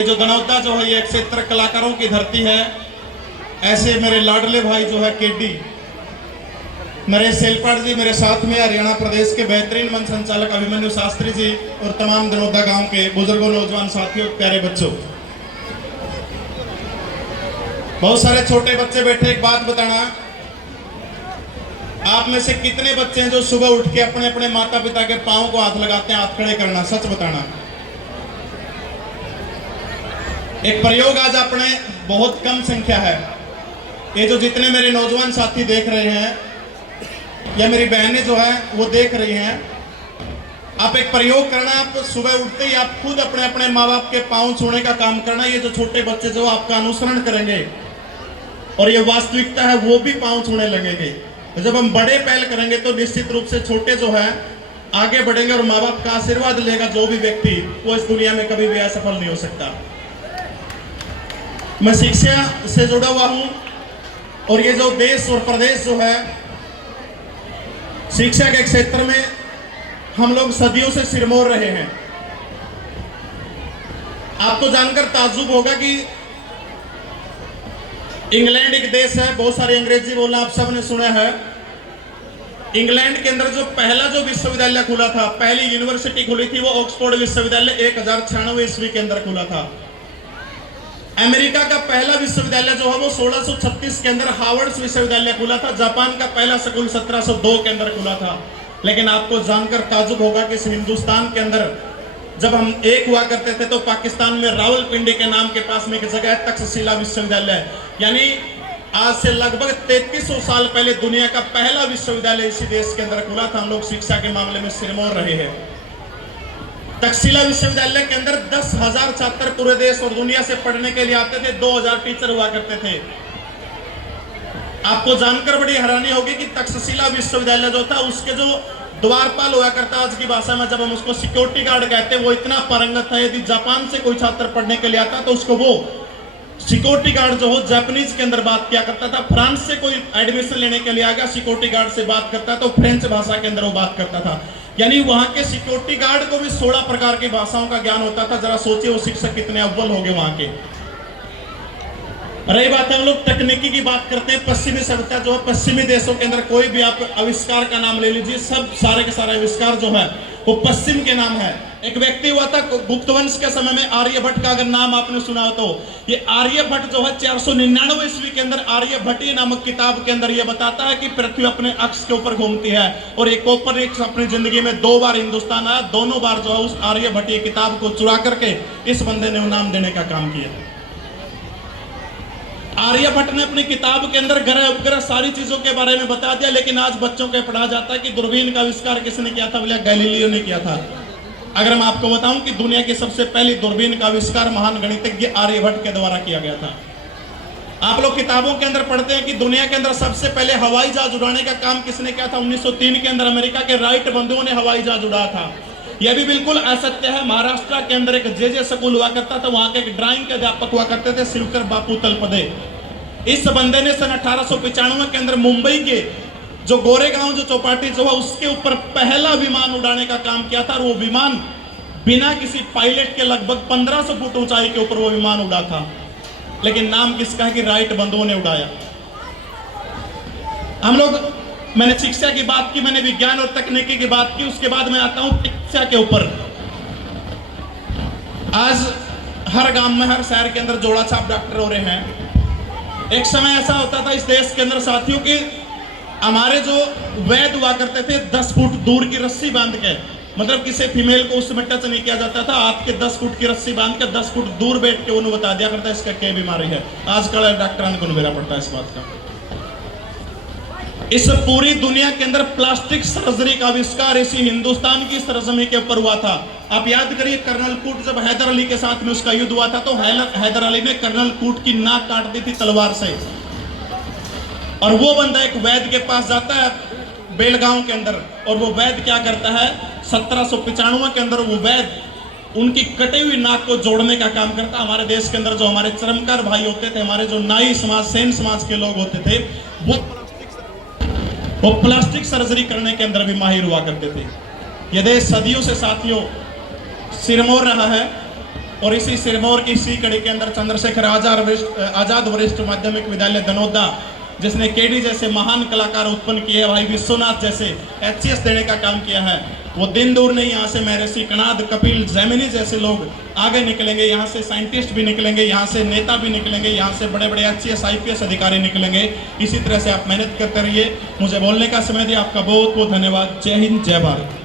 जो दनौदा जो है ये क्षेत्र कलाकारों की धरती है। ऐसे मेरे लाडले भाई जो है केडी, मेरे सेलपाट जी, मेरे साथ में हरियाणा प्रदेश के बेहतरीन मंच संचालक अभिमन्यु शास्त्री जी और तमाम दनौदा गांव के बुजुर्गों, नौजवान साथियों, प्यारे बच्चों, बहुत सारे छोटे बच्चे बैठे। एक बात बताना, आप में से कितने बच्चे हैं जो सुबह उठ के अपने अपने माता पिता के पांव को हाथ लगाते हैं? हाथ खड़े करना, सच बताना। एक प्रयोग आज अपने बहुत कम संख्या है। ये जो जितने मेरे नौजवान साथी देख रहे हैं या मेरी बहनें जो है वो देख रही हैं, आप एक प्रयोग करना। आप सुबह उठते ही आप खुद अपने अपने माँ बाप के पांव छूने का काम करना। ये जो छोटे बच्चे जो आपका अनुसरण करेंगे और ये वास्तविकता है, वो भी पांव छूने लगेंगे। तो जब हम बड़े पहल करेंगे तो निश्चित रूप से छोटे जो है आगे बढ़ेंगे और माँ बाप का आशीर्वाद लेगा जो भी व्यक्ति, वो इस दुनिया में कभी भी असफल नहीं हो सकता। मैं शिक्षा से जुड़ा हुआ हूं और ये जो देश और प्रदेश जो है, शिक्षा के क्षेत्र में हम लोग सदियों से सिरमौर रहे हैं। आपको जानकर ताज्जुब होगा कि इंग्लैंड एक देश है, बहुत सारी अंग्रेजी बोलना आप सबने सुना है। इंग्लैंड के अंदर जो पहला जो विश्वविद्यालय खुला था, पहली यूनिवर्सिटी खुली थी, वो ऑक्सफोर्ड विश्वविद्यालय 1096 ईस्वी के अंदर खुला था। अमेरिका का पहला विश्वविद्यालय जो है वो 1636 के अंदर हार्वर्ड विश्वविद्यालय खुला था। जापान का पहला स्कूल 1702 के अंदर खुला था। लेकिन आपको जानकर ताज्जुब होगा कि इस हिंदुस्तान के अंदर जब हम एक हुआ करते थे तो पाकिस्तान में रावलपिंडी के नाम के पास में एक जगह है तक्षशिला विश्वविद्यालय, यानी आज से लगभग 3300 साल पहले दुनिया का पहला विश्वविद्यालय इसी देश के अंदर खुला था। हम लोग शिक्षा के मामले में सिरमौर रहे हैं। तक्षशिला विश्वविद्यालय के अंदर 10,000 छात्र पूरे देश और दुनिया से पढ़ने के लिए आते थे। 2000 टीचर हुआ करते थे। आपको जानकर बड़ी हैरानी होगी कि तक्षशिला विश्वविद्यालय जो था उसके जो द्वारपाल हुआ करता, आज की भाषा में जब हम उसको सिक्योरिटी गार्ड कहते हैं, वो इतना पारंगत था। यदि जापान से कोई छात्र पढ़ने के लिए आता तो उसको वो सिक्योरिटी गार्ड जो हो जापानीज के अंदर बात किया करता था। फ्रांस से कोई एडमिशन लेने के लिए आ गया, सिक्योरिटी गार्ड से बात करता तो फ्रेंच भाषा के अंदर वो बात करता था। यानी वहां के सिक्योरिटी गार्ड को भी 16 प्रकार की भाषाओं का ज्ञान होता था। जरा सोचिए वो शिक्षक कितने अव्वल हो गए वहां के। रही बात है, हम लोग तकनीकी की बात करते हैं। पश्चिमी सभ्यता जो है, पश्चिमी देशों के अंदर कोई भी आप आविष्कार का नाम ले लीजिए, सब सारे के सारे आविष्कार जो है वो पश्चिम के नाम है। एक व्यक्ति हुआ था गुप्त वंश के समय में, आर्यभट्ट का अगर नाम आपने सुना हो तो, ये आर्यभट्ट जो है 499 ईस्वी के अंदर आर्यभट्टी नामक किताब के अंदर ये बताता है कि पृथ्वी अपने अक्ष के ऊपर घूमती है और एक कोपरनिकस अपनी जिंदगी में 2 बार हिंदुस्तान आया। दोनों बार जो है उस आर्यभट्टी किताब को चुरा करके इस बंदे ने नाम देने का काम किया। आर्यभट्ट ने अपनी किताब के अंदर ग्रह उपग्रह सारी चीजों के बारे में बता दिया। लेकिन आज बच्चों को पढ़ा जाता है कि दूरबीन का आविष्कार किसने किया था? बोले गैलीलियो ने किया था। अगर मैं आपको बताऊं कि दुनिया की सबसे पहली दूरबीन का आविष्कार महान गणितज्ञ आर्यभट्ट के द्वारा किया गया था। आप लोग किताबों के अंदर पढ़ते हैं कि दुनिया के अंदर सबसे पहले हवाई जहाज उड़ाने का काम किसने किया था? 1903 के अंदर अमेरिका के राइट बंधुओं ने हवाई जहाज उड़ाया था। यह भी बिल्कुल असत्य है। महाराष्ट्र के अंदर एक जे स्कूल हुआ करता था, वहां के एक ड्राइंग के अध्यापक हुआ करते थे शिवकर बापू तलपदे। इस बंदे ने सन 1895 के अंदर मुंबई के जो गोरेगांव जो चौपाटी जो है उसके ऊपर पहला विमान उड़ाने का काम किया था। और वो विमान बिना किसी पायलट के लगभग 1500 फुट ऊंचाई के ऊपर वो विमान उड़ा था। लेकिन नाम किसका है? कि राइट बंधुओं ने उड़ाया। हम लोग, मैंने शिक्षा की बात की, मैंने विज्ञान और तकनीकी की बात की, उसके बाद मैं आता हूं शिक्षा के ऊपर। आज हर गांव में, हर शहर के अंदर जोड़ा छाप डॉक्टर हो रहे हैं। एक समय ऐसा होता था इस देश के अंदर साथियों कि हमारे जो वैद्य हुआ करते थे 10 फुट दूर की रस्सी बांध के, मतलब किसी फीमेल को उस समय टच नहीं किया जाता था। हाथ के 10 फुट की रस्सी बांध के 10 फुट दूर बैठ के उन्हें बता दिया करता इसका क्या बीमारी है। आजकल डॉक्टर को निभेरा पड़ता है इस बात का। इस पूरी दुनिया के अंदर प्लास्टिक सर्जरी का आविष्कार इसी हिंदुस्तान की सरजमी के ऊपर हुआ था। आप याद करिए, कर्नल कूट जब हैदर अली के साथ में उसका युद्ध हुआ था तो हैदर अली ने कर्नल कूट की नाक काट दी थी तलवार से। और वो बंदा एक वैद्य के पास जाता है बेलगांव के अंदर, और वो वैद्य क्या करता है, 1795 के अंदर वो वैद्य उनकी कटी हुई नाक को जोड़ने का काम करता। हमारे देश के अंदर जो हमारे चरमकार भाई होते थे, हमारे जो नाई समाज, सेन समाज के लोग होते थे, वो प्लास्टिक सर्जरी करने के अंदर भी माहिर हुआ करते थे। ये देश सदियों से साथियों सिरमौर रहा है। और इसी सिरमौर की इसी कड़ी के अंदर चंद्रशेखर आजाद वरिष्ठ माध्यमिक विद्यालय दनोदा, जिसने केडी जैसे महान कलाकार उत्पन्न किए, भाई विश्वनाथ जैसे एचसीएस देने का काम किया है, वो दिन दूर नहीं यहाँ से महर्षि कणाद, कपिल, जैमिनी जैसे लोग आगे निकलेंगे, यहाँ से साइंटिस्ट भी निकलेंगे, यहाँ से नेता भी निकलेंगे, यहाँ से बड़े बड़े एचसीएस आईपीएस अधिकारी निकलेंगे। इसी तरह से आप मेहनत करते रहिए। मुझे बोलने का समय दिया, आपका बहुत बहुत धन्यवाद। जय हिंद, जय भारत।